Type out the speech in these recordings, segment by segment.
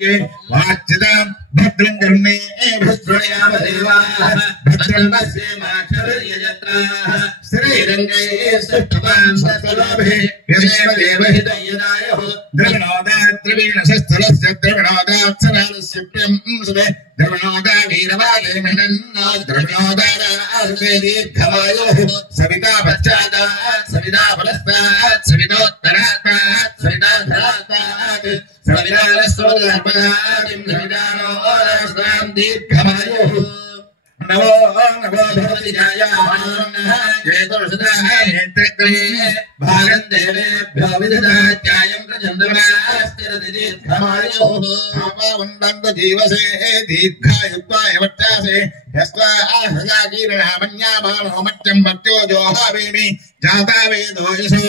वाच्यतां भद्रं कर्णे भद्रयाम देवाः भद्रं पश्येमाक्षरयजत्राः श्रीरङ्गैः सष्टवान् सत्सलोभे यदेव देवहितयदायुः द्रविणोदात्रिवीणशस्थलस्य द्रविणोदात्सरालस्य प्रियं सुदे द्रविणोदा वीरवादे मिनन्नो द्रविणोदारासुते दीर्घमायुः सविता पश्चादात् सविता पुरस्तात् सवितोत्तरात् सविता धरात् सवितारस्तोदर्पदादिं सवितानो ओरस्तां दीर्घमायुः नमो नमो भगवति जायामानः जयतुलसुधाः नेत्रग्रहे भागं देवेभ्यो विदधात्यायं प्रचन्द्रमास्तिरति दीर्घमायुः आपावन्दन्त जीवसे दीर्घायुक्ताय वर्तासे यस्त्वा हृदाकीर्णामन्यामानो मत्यं मत्यो जोहावेमि जाता वेदो यशो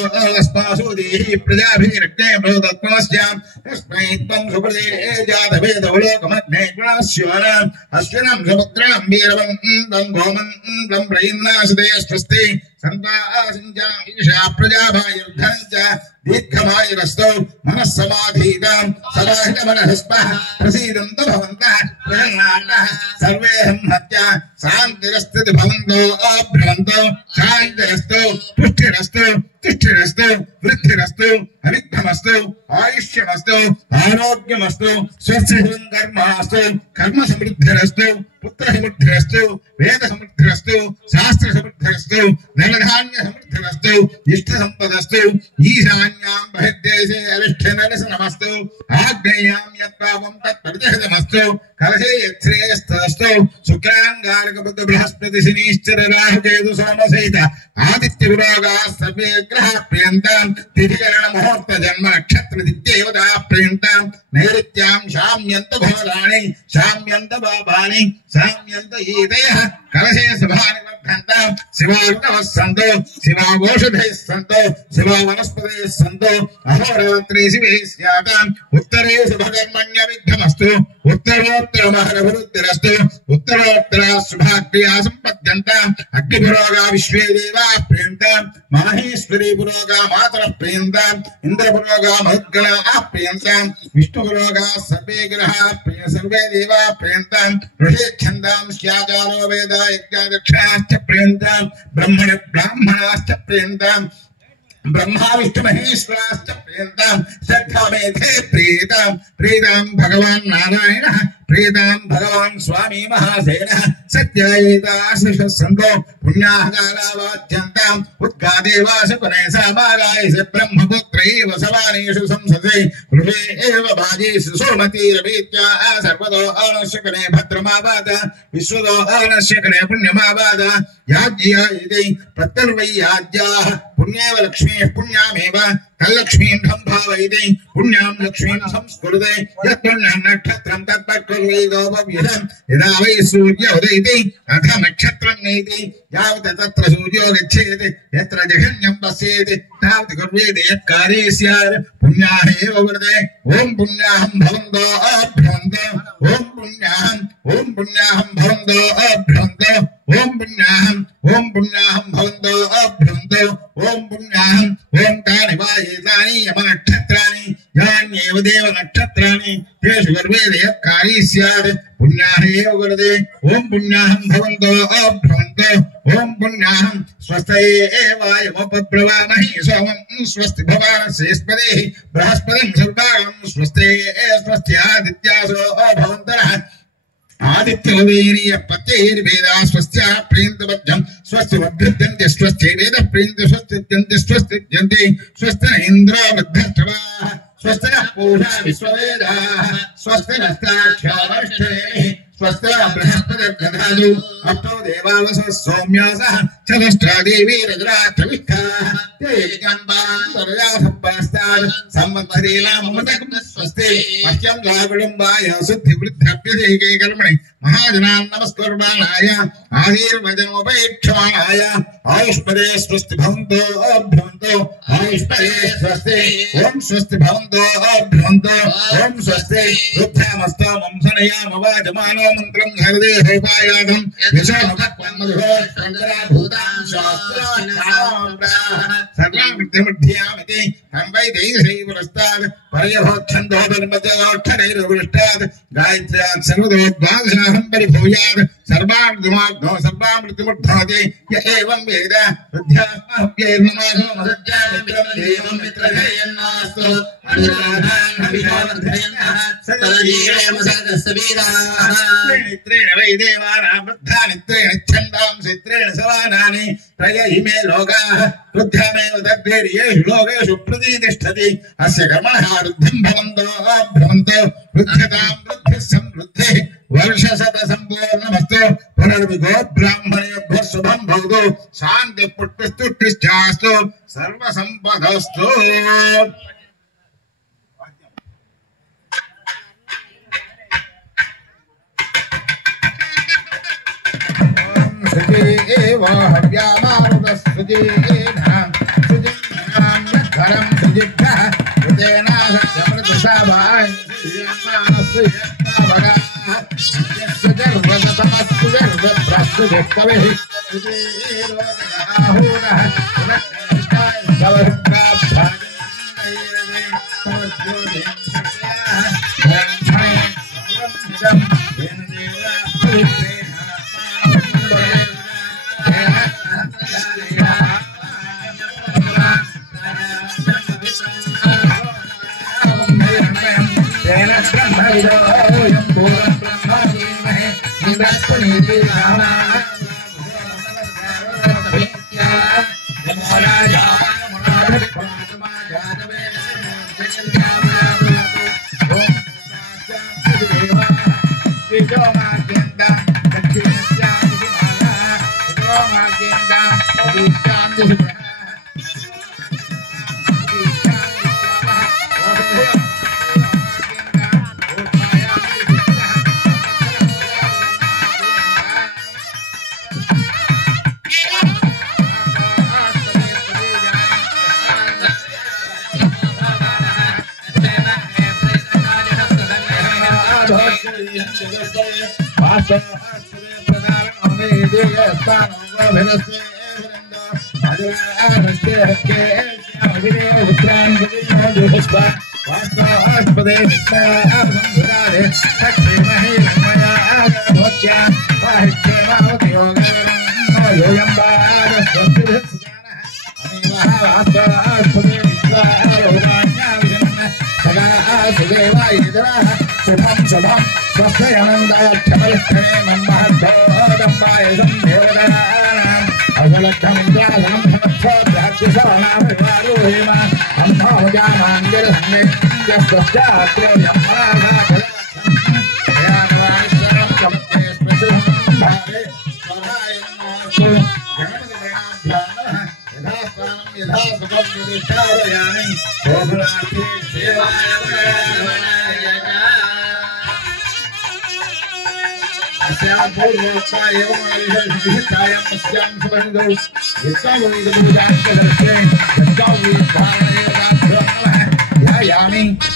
अस्मासु देहि प्रजाभिरज्ञे प्रोदत्मस्यां तस्मै त्वं सुकृते जातवेदवलोकमग्ने गुणास्योनाम् अश्विनं सुपुत्रं वीरवं तं गोमन्तं प्रयन्नासुते स्वस्ति सन्तासिञ्चा ईशा प्रजाभायुर्धनं च दीर्घमायुरस्तौ मनः समाधीतां समाहितमनःस्पः प्रसीदन्तु भवन्तः प्रसन्नाः सर्वे हत्या शान्तिरस्तु भवन्तो अभ्रवन्तो शान्तिरस्तु पुष्टिरस्तु तिष्ठिरस्तु वृद्धिरस्तु अविघ्नमस्तु आयुष्यमस्तु आरोग्यमस्तु स्वस्थं कर्मास्तु कर्म समृद्धिरस्तु पुत्र समृद्धिरस्तु वेद समृद्धिरस्तु शास्त्र समृद्धिरस्तु धनधान्य समृद्धिरस्तु इष्ट संपदस्तु ईशान्यां बहिर्देशे अरिष्ठनरसनमस्तु आग्नेयां यत्पावं तत्प्रतिहतमस्तु कलशे यच्छ्रेयस्तस्तु शुक्रांगारकबुद्ध बृहस्पति शनिश्चर राहु केतु सोमसहित आदित्यपुरोगाः सर्वे ग्रहाः प्रियन्तां तिथिकरण मुहूर्त जन्म नक्षत्र दित्यैवताः प्रियन्तां नैऋत्यां शाम्यन्त घोराणि शाम्यन्त पापानि शाम्यन्त ईदयः कलशे सभानि वर्धन्तां शिवार्णवः सन्तो शिवाघोषधैः सन्तो शिवावनस्पतयः सन्तो अहोरात्रे शिवे स्याताम् उत्तरे शुभकर्मण्यविघ्नमस्तु उत्तरोत्तरमहरवृद्धिरस्तु उत्तरोत्तरा शुभाक्रिया सम्पद्यन्ताम् अग्निपुरोगा विश्वे देवाः प्रियन्ताम् माहेश्वरी पुरोगा मातरः प्रियन्ताम् इन्द्रपुरोगा मरुद्गणाः प्रियन्ताम् विष्णुपुरोगाः सर्वे ग्रहाः सर्वे देवाः प्रियन्ताम् ऋषेच्छन्दां स्याचारो वेद यज्ञादक्षिणाश्च प्रियन्ताम् ब्राह्मणाश्च प्रियन्ताम् ब्रह्मा विष्णु महेश्वराश्च प्रियन्तां श्रद्धामेधे प्रीतां भगवान् नारायणः प्रीतां भगवान् स्वामी महासेनः सत्यायिताशंतो पुण्याः कालावाच्यन्ताम् उत्गादेवास पुनैसामागायस ब्रह्मपुत्रैव सवानेषु संसदे गृहे एव बाजेषु सोमतीरवीत्या सर्वतो अनश्यकने भद्रमावाद विश्वतो अनश्यकने पुण्यमावाद याज्ञा इति प्रत्यर्वै याज्ञाः पुण्येव लक्ष्मीः पुण्यामेव तल्लक्ष्मीं भावयति पुण्यां लक्ष्मीं संस्कुरुते यत्पुण्यं नक्षत्रं तत्पट्कुर्वैदोपव्यहं यदा वै सूर्य उदयति अथ नक्षत्रं नैति यावत् तत्र सूर्यो गच्छेत् यत्र जघन्यं पश्येत् तावत् कुर्वेत् यत् कार्ये स्यात् पुण्याः एव वर्ते ॐ पुण्याहं भवन्तो अभ्रवन्तो ॐ पुण्याहं भवन्तो अभ्रवन्तो ॐ पुण्याहं भवन्तो अभ्रवन्तो ॐ पुण्याहं ॐ तानि वा एतानि यमनक्षत्राणि यान्येव देव नक्षत्राणि तेषु गर्वेद यत् कार्ये स्यात् पुण्याः एव वर्ते ॐ पुण्याहं भवन्तो अभ्रवन्तो ॐ पुण्याहं स्वस्तये एवायमुपब्रवामहि सोमं स्वस्ति भवानस्यस्पतिः बृहस्पतिं सर्वाणं स्वस्तये स्वस्त्यादित्यासो भवन्तरः आदित्यवीर्य पत्यैर्वेदा स्वस्त्या प्रीन्तवज्जं स्वस्ति वद्धन्ते स्वस्ति वेद प्रीन्त स्वस्तिद्यन्ते स्वस्तिद्यन्ते स्वस्ति इन्द्रो वद्धश्रवाः स्वस्ति नः पूषा विश्ववेदाः स्वस्ति नस्ताक्षावर्ष्ठेः स्वस्ति बृहस्पतिर्दधातु अप्तो देवावसः सौम्यासः चतुष्टा देवी रजरात्रविक्खाः ते यज्ञान्तर्यासपास्तात् संवत्सरेणामृतं स्वस्ति मह्यं लाकुटुम्बाय शुद्धिवृद्ध्यभ्युदयिके कर्मणि महाजनान् नमस्कुर्वाणाय आशीर्वचनमुपैक्षमाणाय आयुष्मदे स्वस्ति भवन्तो अभ्रवन्तो आयुष्मदे स्वस्ति ॐ स्वस्ति भवन्तो अभ्रवन्तो ॐ स्वस्ति रुद्धामस्तां वंशनयामवाजमानो मन्त्रं हृदे होपायातं लोकेषु प्रतिष्ठति अस्य कर्मणः वृद्धिं भवन्तो वृद्ध्यतां वृद्धिः समृद्धिः वर्षशतसम्पूर्णमस्तु पुनर्विगो ब्राह्मणेभ्यः शुभं भवतु शान्तिः पुष्टिस्तुष्टिश्चास्तु सर्वसम्पदस्तु।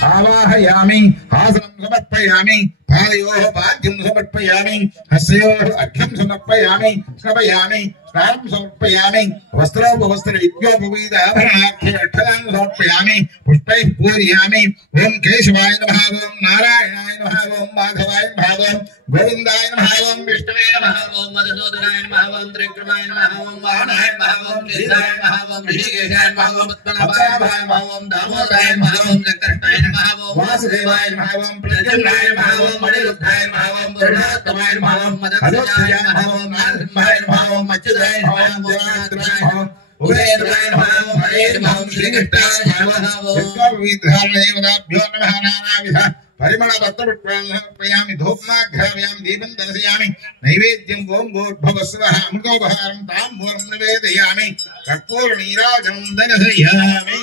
आवाहयामि आसनं समर्पयामि पादयोः पाद्यं समर्पयामि हस्तयोः अर्घ्यं समर्पयामि स्नापयामि स्नानं समर्पयामि वस्त्रोपविदाभरणार्थं समर्पयामि पुष्पैः पूरयामि ओं केशवाय नमः ओं नारायणाय नमः ओं माधवाय नमः ओं गोविन्दाय नमः ओं विष्णवे नमः ओं मधुसूदनाय नमः ओं त्रिविक्रमाय नमः ओं वाहनाय नमः ओं केशाय नमः ओं ऋषिकेशाय नमः ओं पद्मनाभाय नमः ओं दामोदराय नमः ओं संकर्षणाय नमः ओं वासुदेवाय नमः ओं प्रद्युम्नाय नमः ओं मणिरुद्धाय नमः ओं पुरुषोत्तमाय नमः ओं मदगजाय नमः ओं नारसिंहाय नमः ओं अच्युताय नमः ओं गोविन्दाय नमः ओं उभयद्वाय नमः ओं हरे नमः ओं श्रीकृष्णाय नमः ओं सर्वविधानदेवताभ्यो नमः नानाविध परिमलपत्रपुष्पाणि समर्पयामि धूपमाघ्राव्यामि दीपं दर्शयामि नैवेद्यं ओं गोर्भवस्वः अमृतोपहारं ताम्बूलं निवेदयामि कर्पूरनीराजनं दर्शयामि।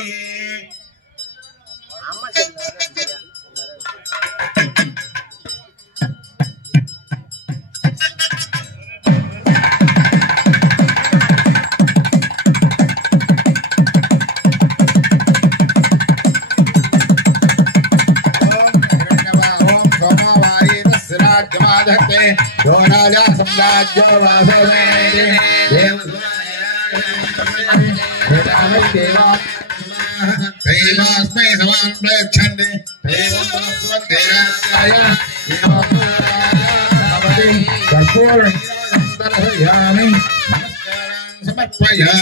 राज्यमाधत्ते यो राजा सम्राज्यो वासवे देवास्मै समान प्रयच्छन्ते देवस्वन्तेराय कर्पूरयामि नमस्कारान् समर्पयामि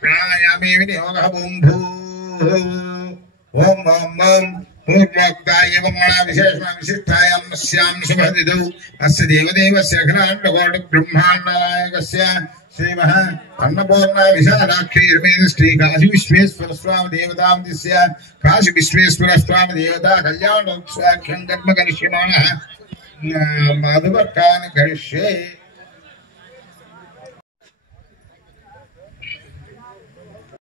प्राणायामे विनियोगः बूम ओम ओम ओम पूर्वोक्ताय ब्रह्मणा विशेषण विशिष्टायां स्यां शुभदिदौ अस्य देवदेवस्य अखिलाण्डकोटि ब्रह्माण्डनायकस्य श्रीमः अन्नपूर्णा विशालाक्षीर्मेध श्री काशी विश्वेश्वर स्वामी देवतांस्य काशी विश्वेश्वर स्वामी देवता कल्याणोत्सवाख्यं कर्म करिष्यमाणः माधुवर्कान् करिष्ये।